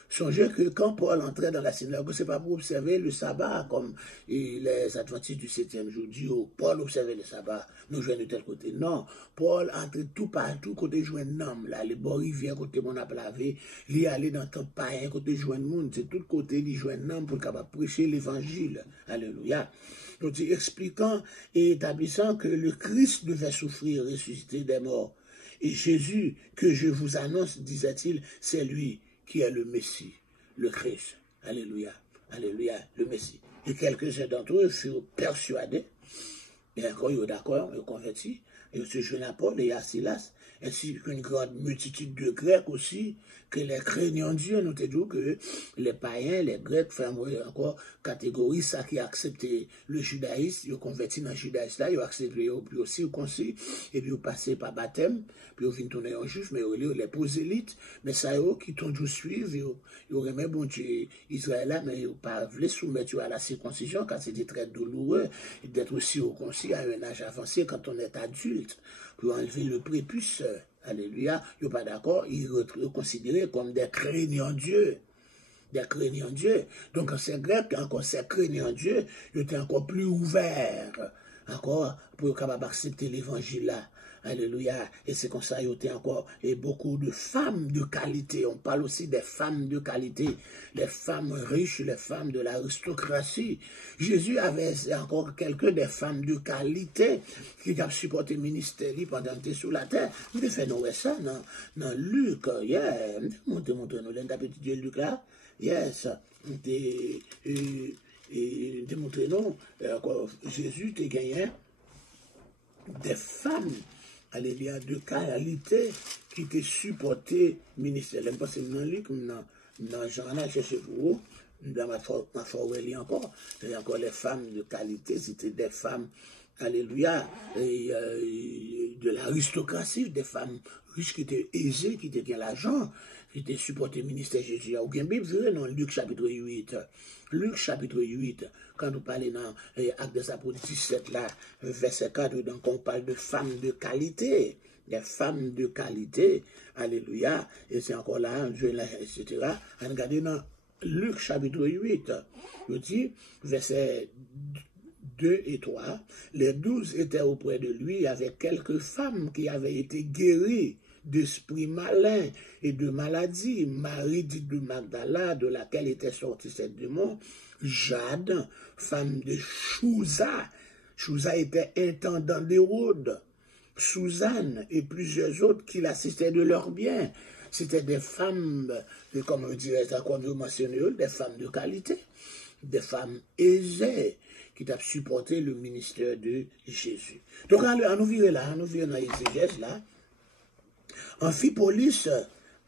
Songez que quand Paul entrait dans la synagogue, ce n'est pas pour observer le sabbat comme les adventistes du 7e jour disent, Paul observait le sabbat, nous jouons de tel côté. Non, Paul entrait tout partout, côté joindre homme, là, les bords rivières, côté mon a lavé, il allait dans le temps païen, côté joindre monde, c'est tout côté, il joindre homme pour capable prêcher l'évangile. Alléluia. Donc, expliquant et établissant que le Christ devait souffrir, ressusciter des morts. Et Jésus, que je vous annonce, disait-il, c'est lui qui est le Messie, le Christ. Alléluia, alléluia, le Messie. Et quelques-uns d'entre eux furent persuadés, et encore ils sont d'accord, ils sont convertis, et se joignent à Paul et à Silas, ainsi qu'une grande multitude de Grecs aussi, que les craignants Dieu, nous te disons que les païens, les Grecs, encore catégorie, ça qui a accepté le judaïsme, ils ont converti dans le judaïsme là, ils ont accepté puis aussi au concile, et puis ils ont passé par baptême, puis ils viennent tourner en juif, mais ils ont les prosélytes, mais ça qui t'ont dû suivre, ils auraient bon Dieu Israël là, mais ils n'ont pas voulu soumettre à la circoncision, car c'était très douloureux d'être aussi au concile à un âge avancé quand on est adulte, pour enlever le prépuce. Alléluia, ils ne sont pas d'accord, ils sont considérés comme des craignants Dieu. Des craignants Dieu. Donc, ces Grecs, encore ces craignants Dieu, ils étaient encore plus ouverts, encore, pour capable accepter l'évangile là. Alléluia. Et c'est comme ça, il y a encore beaucoup de femmes de qualité. On parle aussi des femmes de qualité, les femmes riches, les femmes de l'aristocratie. Jésus avait encore quelques des femmes de qualité qui ont supporté le ministère pendant qu'il était sur la terre. Vous avez fait nous ça dans Luc. Montrez-nous l'un petit Dieu Luc là. Yes. Montrez-nous Jésus t'a gagné des femmes. Alléluia, de qualité qui te supporté ministère. Je pense que dans Luc, dans Jean-Là, cherchez vous, dans ma forêt encore, il y a encore les femmes de qualité, c'était des femmes, alléluia, de l'aristocratie, des femmes riches qui étaient aisées, qui étaient l'argent, qui étaient supporté ministère Jésus. Il y a aucun Bible, vous dans Luc chapitre 8. Luc chapitre 8, quand nous parlons dans Actes des Apôtres 17, là, verset 4, donc on parle de femmes de qualité, des femmes de qualité, alléluia, et c'est encore là, etc. Regardez dans Luc chapitre 8, je dis, verset 2 et 3, les 12 étaient auprès de lui avec quelques femmes qui avaient été guéries d'esprits malins et de maladies. Marie dite de Magdala, de laquelle était sorti cette démon. Jade, femme de Chouza. Chouza était intendant d'Hérode. Suzanne et plusieurs autres qui l'assistaient de leurs biens. C'était des femmes, comme on dirait, comme vous mentionnez, des femmes de qualité, des femmes aisées qui ont supporté le ministère de Jésus. Donc, on nous vient là, on nous vient dans l'exégèse là. Amphipolis,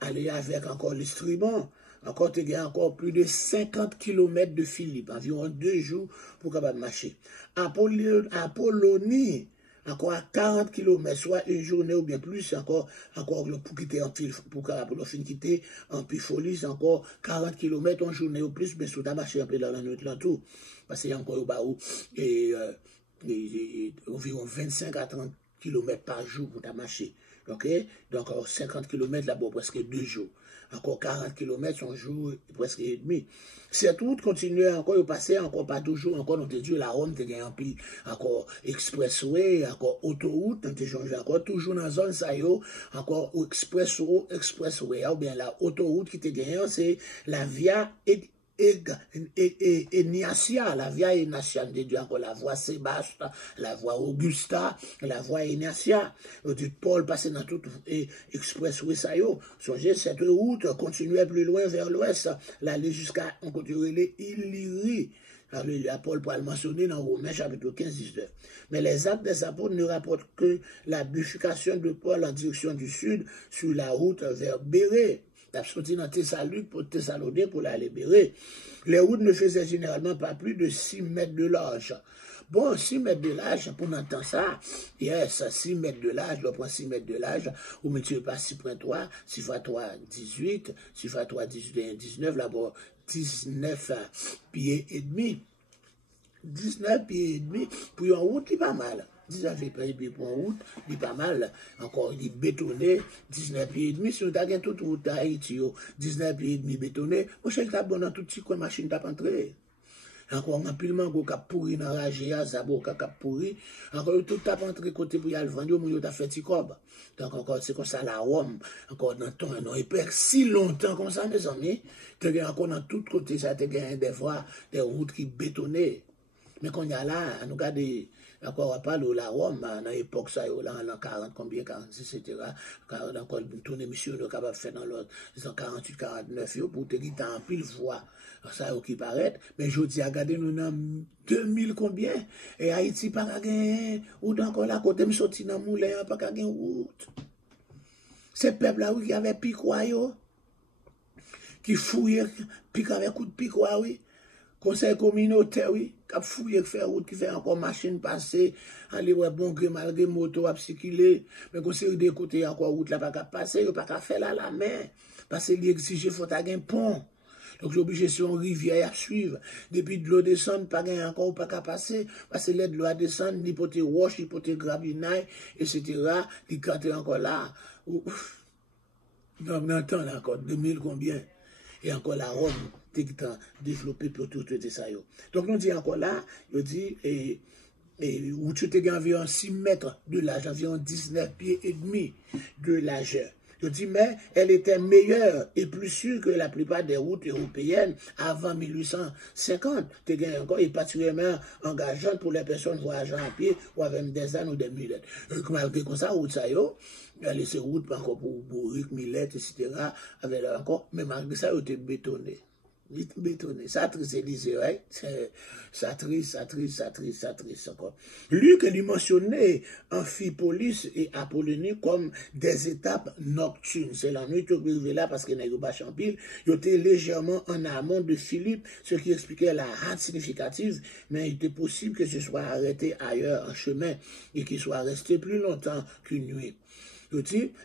allait avec encore l'instrument, encore il y a encore plus de 50 km de Philippe, environ 2 jours pour capable marcher. Apollonie, encore à 40 km, soit une journée ou bien plus, encore pour quitter pour quitter Amphipolis, encore 40 km en journée ou plus, mais sous ta marché un peu dans la nuit là tout, parce qu'il y a encore au bas et environ 25 à 30 km par jour pour ta marché. Ok? Donc, 50 km là-bas, presque 2 jours. Encore 40 km, son jour, presque et demi. Cette route continuait encore, il passait encore pas toujours, encore, on te dit, la Rome, te gagne en pile, encore expressway, encore autoroute, on te change encore, toujours dans la zone, ça y est, encore expressway, ou bien la autoroute qui te gagne, c'est la Via Egnatia, la Via Egnatia, on te dit encore la voie Sébastien, la voie Augusta, la voie Egnatia, on dit Paul passait dans tout expressway, ça y est, songez, cette route continuait plus loin vers l'ouest, l'aller jusqu'à, on continuait Illyrie. Alors, Paul pourra le mentionner dans Romains chapitre 15-19. Mais les actes des apôtres ne rapportent que la bifurcation de Paul en direction du sud sur la route vers Bérée. T'as sorti dans Thessalonique pour Thessalonique pour aller Bérée. Les routes ne faisaient généralement pas plus de 6 mètres de large. Bon, 6 mètres de large, pour entendre ça, yes, 6 mètres de large, on prend 6 mètres de large, ou mettez pas 6.3, 6 x 3, 18, 6 x 3, 18, 19, là-bas, 19 pieds et demi. 19 pieds et demi, pour une route, il est pas mal. 19 pieds et demi pour une route, il est pas mal. Encore, il est bétonné, 19 pieds et demi, si on a gagné toute route à Haïti, 19 pieds et demi bétonné, moi, je suis bon dans tout petit coin, machine t'a entré. Encore un pile mango qui a pourri dans la GA, Zabo qui a pourri. Encore tout a entré côté pour y aller vendre, mais il a fait ticob. Donc encore c'est comme ça la Rome, encore dans ton non et pas si longtemps comme ça mes amis, tu as encore dans tout côté ça te gagne des fois des routes qui bétonnées. Mais quand il y a là, nous garder encore pas la Rome dans l'époque ça là en 40 combien 46 etc. Quand encore tourner monsieur nous capable faire dans l'autre 48 49 pour te dire en pile voix. Ça qui paraît, mais je dis, regardez, nous dans 2000 combien, et Haïti pas gagner, ou encore là, côté me sorti dans moulin, pas gagner route. Ces peuples-là, oui, qui avaient piquois, qui fouillaient, pique avec coup de piquois, oui, conseil communautaire, oui, qui fouillé, qui fait route, qui fait encore machine passer, aller, ouais, bon gré, malgré moto, à circuler, mais conseil des côtés, encore route, là, pas qu'à passer, pas qu'à faire là, la main, parce qu'il exige, faut avoir un pont. Donc, l'obligé sur une rivière à suivre. Depuis de l'eau descend, pas gain encore, pas qu'à passer. Parce que l'aide de l'eau à descendre, l'hypothèse roche, l'hypothèse grabinaille, etc. Il cante encore là. Donc, on entend là encore, 2000 combien. Et encore la Rome, t'es développé pour tout ça. Donc, on dit encore là, on dit, où tu t'es environ 6 mètres de large, environ 19 pieds et demi de largeur. Je dis, mais elle était meilleure et plus sûre que la plupart des routes européennes avant 1850. C'était encore et particulièrement engageante pour les personnes voyageant à pied ou avec des ânes ou des mulettes. Malgré comme ça, route ça elle laissé route pas encore pour bourrique, mulettes, etc. Avec encore, mais malgré ça, elle était bétonnée. Bétonné, ça triste, Élysée, ouais. Ça triste encore. Luc lui mentionnait Amphipolis et Apollonie comme des étapes nocturnes. C'est la nuit que vous arrivez là parce qu'il n'y a pas champil. Il était légèrement en amont de Philippe, ce qui expliquait la rate significative, mais il était possible que ce soit arrêté ailleurs en chemin et qu'il soit resté plus longtemps qu'une nuit.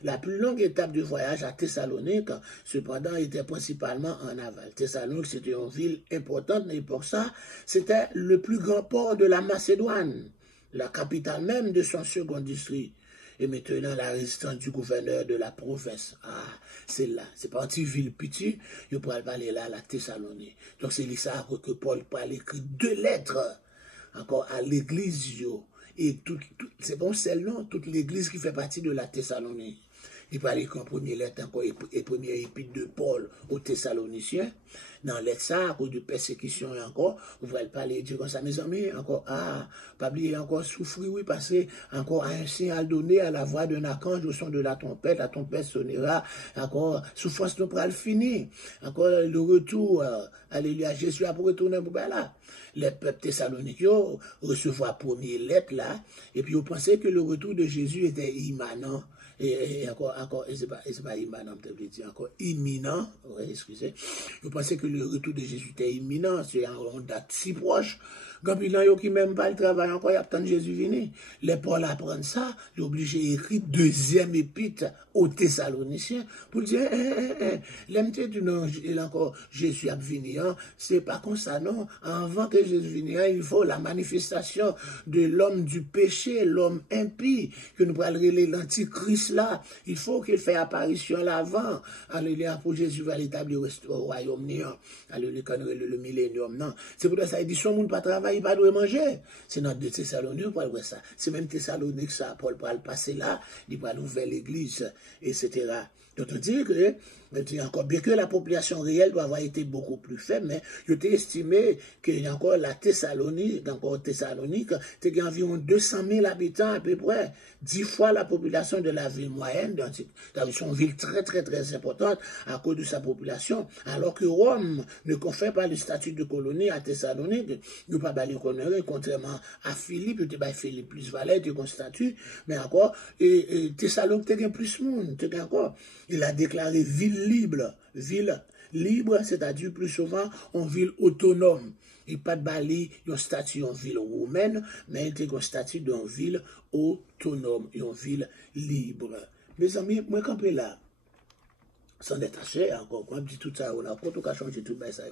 La plus longue étape du voyage à Thessalonique, cependant, était principalement en aval. Thessalonique, c'était une ville importante, mais pour ça, c'était le plus grand port de la Macédoine, la capitale même de son second district. Et maintenant, la résidence du gouverneur de la province. Ah, c'est là. C'est pas une petite ville petite, il pourrait aller là, la Thessalonique. Donc, c'est ça que Paul parle écrit 2 lettres, encore à l'église, et c'est bon, celle-là, toute l'église qui fait partie de la Thessalonique. Il va aller en première lettre encore et première épître de Paul aux Thessaloniciens. Dans lettre ça, à cause de persécution et encore, vous allez parler dire comme ça, mes amis, encore, pas oublier encore souffrir, oui, passer encore à un signal donné à la voix d'un archange au son de la trompette sonnera, encore, souffrance nous pourra le finir, encore le retour, alléluia, Jésus a pour retourner pour là. Les peuples thessaloniques recevoir première lettre là, et puis vous pensez que le retour de Jésus était immanent. Et encore, c'est pas immanent, peut-être dire, encore imminent, ouais, excusez. Vous pensez que le retour de Jésus était imminent, c'est en date si proche. Quand il y a qui même pas le travail encore, il y a tant de Jésus venir. Les Paul apprennent ça, il est obligé d'écrire deuxième épître aux Thessaloniciens pour dire, l'amitié du nom, il encore, Jésus a venir, c'est pas comme ça, non. Avant que Jésus vienne, il faut la manifestation de l'homme du péché, l'homme impie, que nous allons relayer l'antichrist là. Il faut qu'il fasse apparition là avant. Alléluia, pour Jésus va l'établir au royaume néant. Alléluia, le millénium, non. C'est pour ça qu'il dit, son monde pas travailler, pas doit manger. C'est notre de Thessalonique, pour voir ça. C'est même Thessalonique, ça, Paul va le passer là, il va l'ouvrir l'église, etc. Donc, on dit que, encore, bien que la population réelle doit avoir été beaucoup plus faible, mais je t'ai estimé qu'il y a encore la Thessalonique, c'est environ 200 000 habitants à peu près, 10 fois la population de la ville moyenne, c'est une ville très, très, très importante à cause de sa population, alors que Rome ne confère pas le statut de colonie à Thessalonique, il ne pas le connaître, contrairement à Philippe, il ne Philippe plus valait de statut, mais encore, Thessalonique, il y a plus de monde, encore. Il a déclaré ville libre, c'est-à-dire plus souvent en ville autonome. Il n'y a pas de bali, il y a un statut en ville roumaine, mais il y a un statut dans ville autonome, en ville libre. Mes amis, moi, quand je suis là, sans détacher, encore, quand je dis tout ça, on a tout qu'à changer tout ça.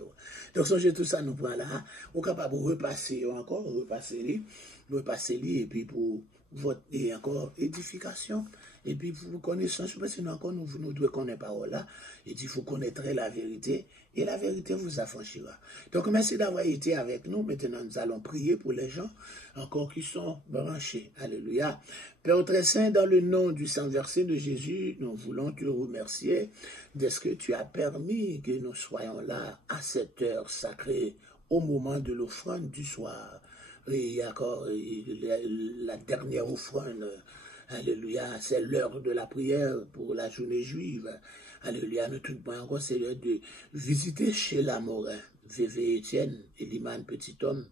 Donc, changer tout ça, nous prenons là, on est capable de repasser encore, repasser, et puis pour votre, et encore, édification. Et puis, pour connaissance, parce que nous encore, nous devons connaître la parole là. Et il faut connaître la vérité. Et la vérité vous affranchira. Donc, merci d'avoir été avec nous. Maintenant, nous allons prier pour les gens encore qui sont branchés. Alléluia. Père très saint, dans le nom du Saint Verset de Jésus, nous voulons te remercier de ce que tu as permis que nous soyons là à cette heure sacrée, au moment de l'offrande du soir. Et encore la dernière offrande. Alléluia, c'est l'heure de la prière pour la journée juive. Alléluia, nous tout le encore, c'est l'heure de visiter chez la Morin, VV Étienne, Eliman Petit Homme,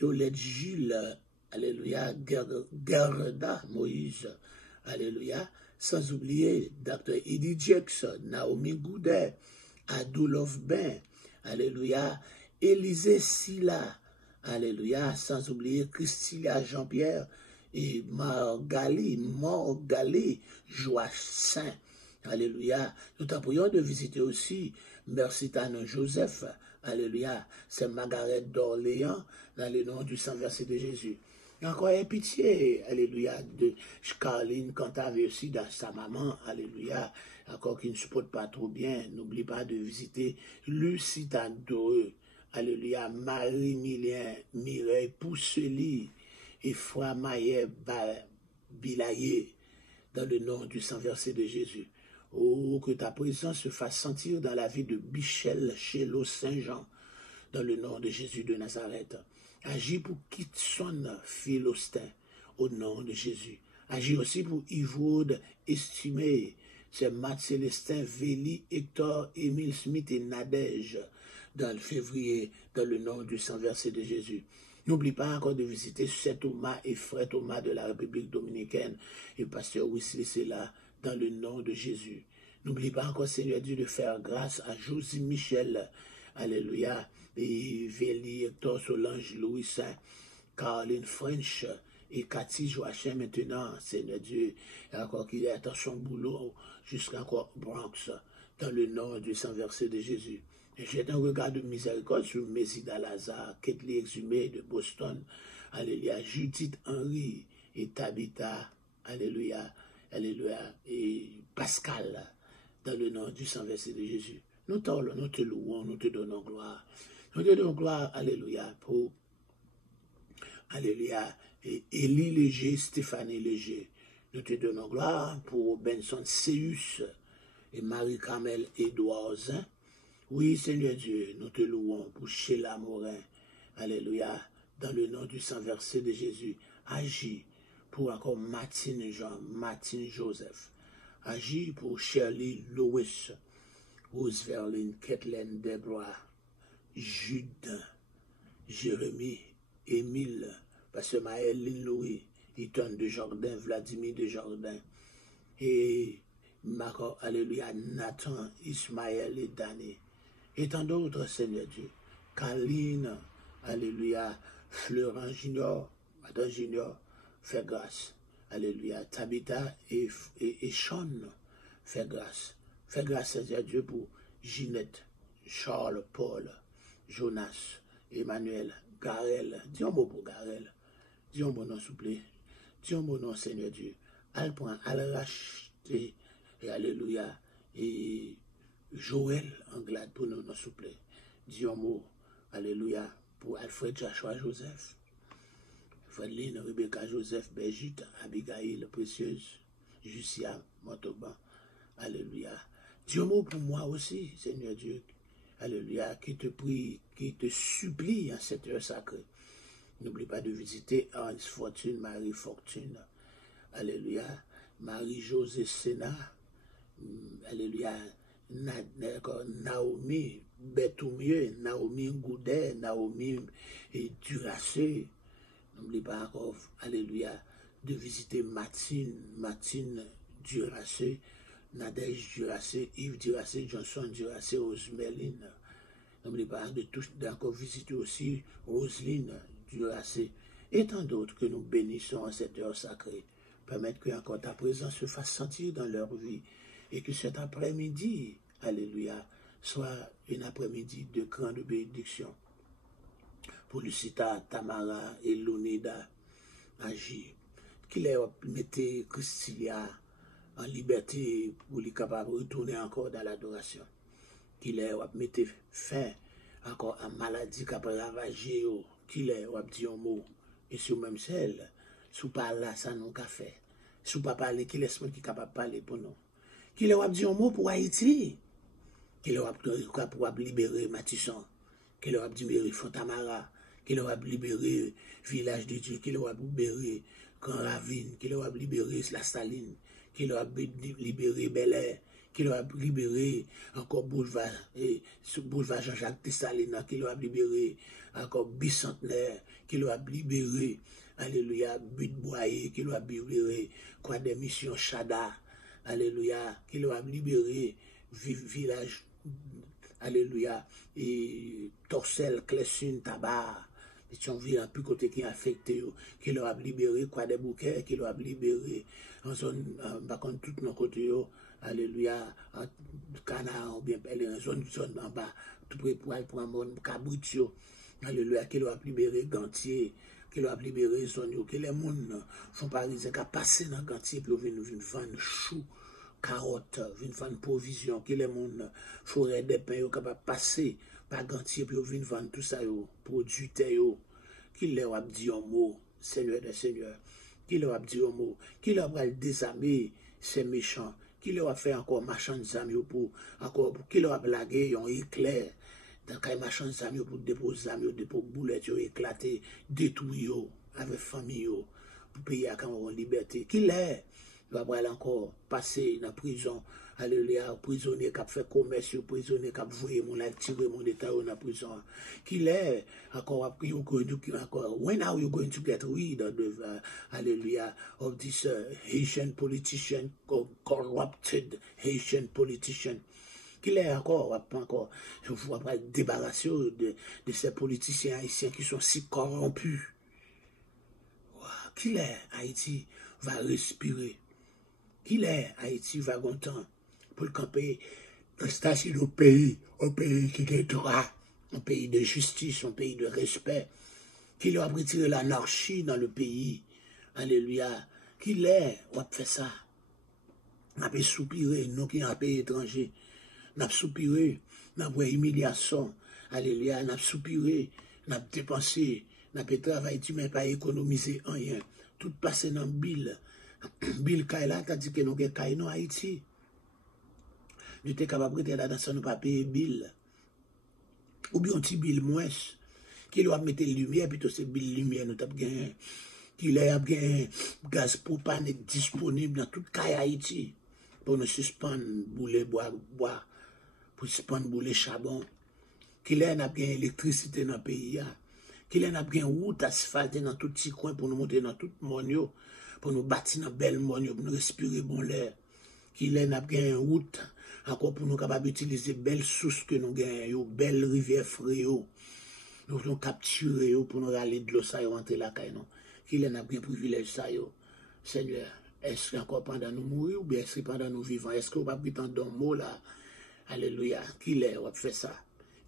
Yolette Gilles, alléluia, Garda Moïse, alléluia, sans oublier Dr. Eddie Jackson, Naomi Goudet, Adolphe Ben, alléluia, Élisée Silla, alléluia, sans oublier Christilia Jean-Pierre, et Morgali, Joachim, alléluia. Nous t'en prions de visiter aussi Mercitane Joseph, alléluia, c'est Margaret d'Orléans, dans le nom du Saint Verset de Jésus. Et encore une pitié, alléluia, de Caroline Cantave aussi dans sa maman, alléluia, encore qui ne se porte pas trop bien, n'oublie pas de visiter Lucitane Doreux, alléluia, Marie-Milien, Mireille Poussely, et Frère Maillet Bilaye, dans le nom du Saint Verset de Jésus. Oh, que ta présence se fasse sentir dans la vie de Michel Chélo Saint-Jean, dans le nom de Jésus de Nazareth. Agis pour Kitson Philostin, au nom de Jésus. Agis aussi pour Yvaude Estimé, c'est Matt Célestin, Véli, Hector, Émile Smith et Nadège, dans le février, dans le nom du Saint Verset de Jésus. N'oublie pas encore de visiter Sœur Thomas et Frère Thomas de la République Dominicaine et Pasteur Wesley c'est là, dans le nom de Jésus. N'oublie pas encore, Seigneur Dieu, de faire grâce à Josie Michel, alléluia, et Véli, Hector Solange, Louis Saint, Caroline French et Cathy Joachim maintenant, Seigneur Dieu, et encore qu'il est à son boulot jusqu'à encore Bronx, dans le nom du Saint Verset de Jésus. Jette un regard de miséricorde sur Mésida Lazare, Ketli Exhumé de Boston, alléluia, Judith Henry et Tabitha, alléluia, alléluia, et Pascal, dans le nom du Saint Verset de Jésus. Nous te louons, nous te donnons gloire. Nous te donnons gloire, alléluia, pour, alléluia, et Élie Léger, Stéphanie Léger, Nous te donnons gloire pour Benson Seus et Marie-Carmel Edouard. Oui, Seigneur Dieu, nous te louons pour Sheila Morin. Alléluia. Dans le nom du sang versé de Jésus, agis pour encore Martine Jean, Martine Joseph. Agis pour Shirley Lewis, Rose Verline, Kathleen Deborah, Jude, Jérémie, Émile, Pasteur Maël Louis, Ethan de Jordan, Vladimir de Jordan, et Marco, alléluia, Nathan, Ismaël et Dani, et tant d'autres, Seigneur Dieu. Caline, alléluia, Florent Junior, Madame Junior, fais grâce, alléluia, Tabitha et Sean, fais grâce, Seigneur Dieu, pour Ginette, Charles, Paul, Jonas, Emmanuel, Garel, dis un mot pour Garel, dis un bon nom, s'il vous plaît, dis un bon nom, Seigneur Dieu, al point, al racheter, et alléluia, et Joël Anglade pour nous, s'il vous plaît, dis un mot, alléluia, pour Alfred Joshua Joseph, Fredline, Rebecca Joseph, Brigitte, Abigail, Précieuse, Jusia, Motoban, alléluia, dis un mot pour moi aussi, Seigneur Dieu, alléluia, qui te prie, qui te supplie en cette heure sacrée. N'oublie pas de visiter Hans Fortune, Marie Fortune, alléluia, Marie-Josée Sénat, alléluia, Naomi Betoumieux, Naomi Goudet, Naomi Duracé. N'oublie pas encore, alléluia, de visiter Martine Duracé, Nadège Duracé, Yves Duracé, Johnson Duracé, Rosemeline. N'oublie pas d'encore visiter aussi Roselyne Duracé et tant d'autres que nous bénissons en cette heure sacrée. Permettre que encore ta présence se fasse sentir dans leur vie et que cet après-midi, alléluia, soit une après-midi de grande bénédiction. Pour Lucita, Tamara et Lunida, agir. Qu'il ait mis Christilia en liberté pour les capables de retourner encore dans l'adoration. Qu'il ait mis fin encore à maladie qui a ravagé, qu'il ait dit un mot, et sur même celle, sous pas là, ça nous a fait. Sous pas parler, qu'il est qui est capable de parler pour nous. Qu'il ait dit un mot pour Haïti, qu'il ait pour libérer Matisson, qu'il ait libéré Fontamara, qu'il ait libéré Village de Dieu, qu'il ait libéré Grand Ravine, qu'il ait libéré La Saline, qu'il ait libéré Bel Air, qu'il ait libéré encore boulevard Jean-Jacques Dessalines, qu'il ait libéré encore Bicentenaire, qu'il ait libéré, alléluia, But-Boyer, qu'il ait libéré Croix des Missions Chada, alléluia, qu'il ait libéré Village, alléluia, et Torcel, Clessune, Tabar, c'est une ville en plus côté qui est affecté, qui leur a libéré, quoi des bouquets, qui leur a libéré, en zone, par contre, tout nos côtés, alléluia, en Canard, ou bien, en zone en bas, tout près pour aller pour un monde, Cabritio, alléluia, qui leur a libéré Gantier, qui leur a libéré zone, que les gens sont parisiens, qui ont passé dans Gantier, puis ils viennent vendre chou, carottes, viennent vendre provisions, que les gens forêt des pains, qui ont passé par Gantier, puis ils viennent vendre tout ça, produits, qui leur a dit un mot, Seigneur des Seigneurs, qui leur a dit un mot, qui leur a désarmé ces méchants, qui leur a fait encore marchand de amis pour encore, qui leur a blagué un éclair, dans les marchands de amis pour déposer amis, pour boulettes, éclater, détruire avec famille, pour payer à en liberté, qui l'est, va encore passer dans la prison, alléluia, prisonnier qui a fait commerce, prisonnier qui a voué mon tiré mon état dans la prison, qu'il est encore, when are you going to get rid of the, hallelujah, of this Haitian politician, corrupted Haitian politician, qu'il est encore, je vois pas débarrasser de ces politiciens haïtiens qui sont si corrompus. Qu'il est, Haïti va respirer. Qu'il est, Haïti va content pour le camper, rester au pays qui est droit, un pays de justice, un pays de respect, qu'il a retiré l'anarchie dans le pays, alléluia, qu'il est, on va faire ça, on a soupiré, nous qui sommes un pays étranger, on a soupiré, on a humiliation, alléluia, on a soupiré, on a dépensé, on a travaillé, tu n'as pas économisé rien, tout passé dans le bill, Bill Kaila, tandis que nous avons Kaila en Haïti. Nous sommes capables de prêter dans nous pas payer Bill. Ou bien un petit Bill moins. Qui doit mettre lumière, plutôt c'est Bill lumière, nous avons gagné. Qui a gagné gaz propane disponible dans toute Kaila Haïti. Pour nous suspendre, bouler, boire, pour suspendre, bouler, charbon. Qui a gagné électricité dans le pays. Qui a gagné route asphaltée dans tout petit coin pour nous monter dans tout le monde. Pour nous bâtir dans belle monde, pour nous respirer bon l'air. Qu'il ait une route, encore pour nous capables d'utiliser belles sources que nous gagnons, belles rivières fréo. Nous nous capturer pour nous aller de l'eau, ça y rentrer la caille. Qu'il ait un privilège, ça y Seigneur, est-ce qu'encore pendant nous mourir ou bien est-ce que pendant nous vivants, est-ce qu'on va plus dans mot là? Alléluia. Qu'il ait, on fait ça.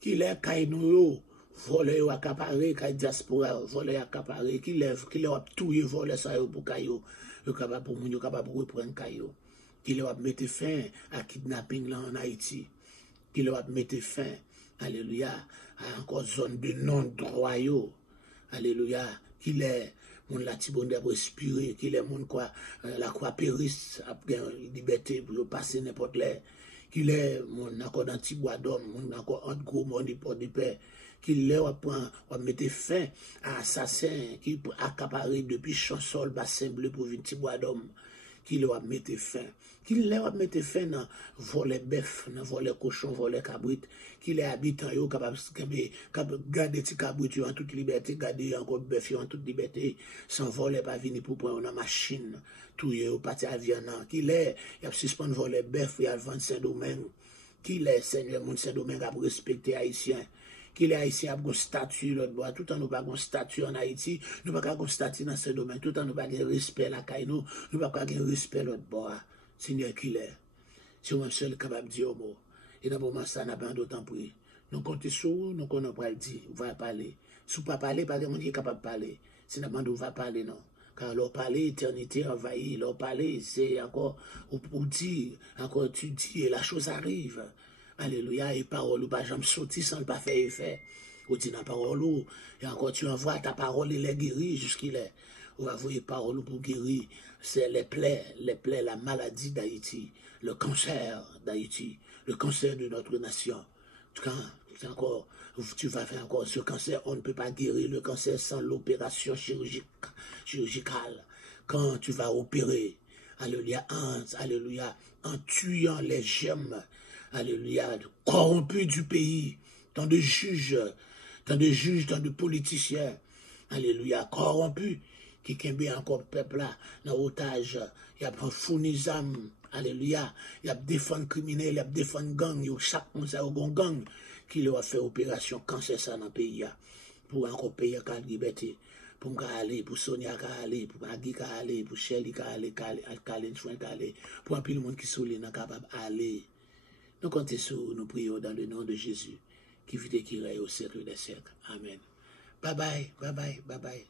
Qu'il ait caille nous, voler ou accaparer, caille diaspora, voler accaparer, qu'il ait tout voler ça pour caillou, capable pour nous, capable pour reprendre caillou. Qu'il ait mettre fin à kidnapping là en Haïti. Qu'il ait mettre fin, alléluia, à encore zone de non-droit. Alléluia. Qu'il ait mon latibonde pour respirer, qu'il ait mon quoi, la croix périsse, après liberté pour passer n'importe l'air. Qu'il ait mon accord d'anti-bois d'homme, mon accord entre gros monde pour de paix. Qu'il ait on mettre fin à assassin qui accaparer depuis chansol bassin bleu pour venir bois d'homme. Qu'il ait mettre fin. Qu'il ait mettre fin dans voler bœuf, dans voler cochon, voler cabrit. Qu'il ait habitant yo capable garder ti cabrit en toute liberté, garder encore bœuf en toute liberté, sans voler pas venir pour prendre une machine. Tout yo parti avion qu'il ait y a suspendre voler bœuf y a vendre Saint-Domingue. Qu'il ait Seigneur mon Saint-Domingue a respecter haïtien. Qu'il est haïtien a un statut l'autre bois tout en nous pas un statut en Haïti, nous pas un statut dans ce domaine, tout en nous pas un respect la caille nous pas un respect l'autre bois. Seigneur qu'il est. Si on seul capable de dire au mot. Et dans le moment ça n'a pas d'autant pris. Nous comptons sur nous qu'on pas le dire, on va parler. Si on pas parler, pas de monde qui est capable de parler. Si on va parler non. Car leur parler, éternité envahie, leur parler, c'est encore pour dire, encore tu dis et la chose arrive. Alléluia, et parole ou pas jamais sorti sans le pas faire effet. Ou dit dans parole ou, et encore tu envoies ta parole et les guéris jusqu'il est. Ou va envoyer parole pour guérir. C'est les plaies, la maladie d'Haïti, le cancer d'Haïti, le cancer de notre nation. Quand encore, tu vas faire encore ce cancer, on ne peut pas guérir le cancer sans l'opération chirurgicale. Quand tu vas opérer, alléluia, en tuant les gemmes, alléluia, corrompus du pays, tant de juges, tant de politiciens, alléluia, corrompus, qui kembe encore peuple là, dans otage, il y a un fournizam, alléluia, il y a défense criminels, il y a défense gang, il y a chaque monde ça un gang, qui leur a fait opération cancer ça dans le pays, pour encore payer la liberté. Pour me aller, pour Sonia aller, pour Maggie aller, pour Shelly aller, pour un peu de monde qui sont capable d'aller. Nous comptons sur nous prions dans le nom de Jésus, qui vit et qui règne au siècle des siècles. Amen. Bye bye, bye bye, bye bye.